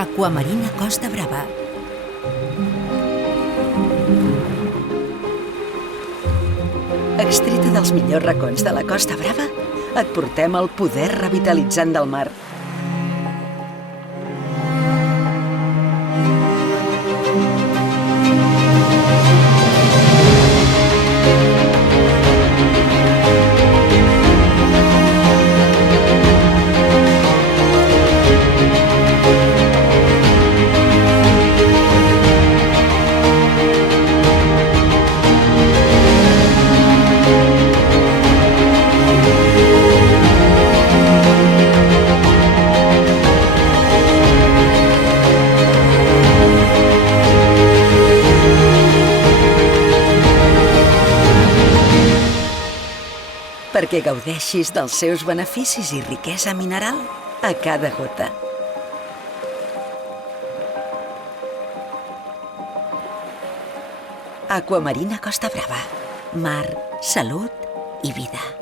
Aquamarina Costa Brava. Extreta dels millors racons de la Costa Brava, et portem el poder revitalitzant del mar. Perquè gaudeixis dels seus beneficis i riquesa mineral a cada gota. Aquamarina Costa Brava. Mar, salut i vida.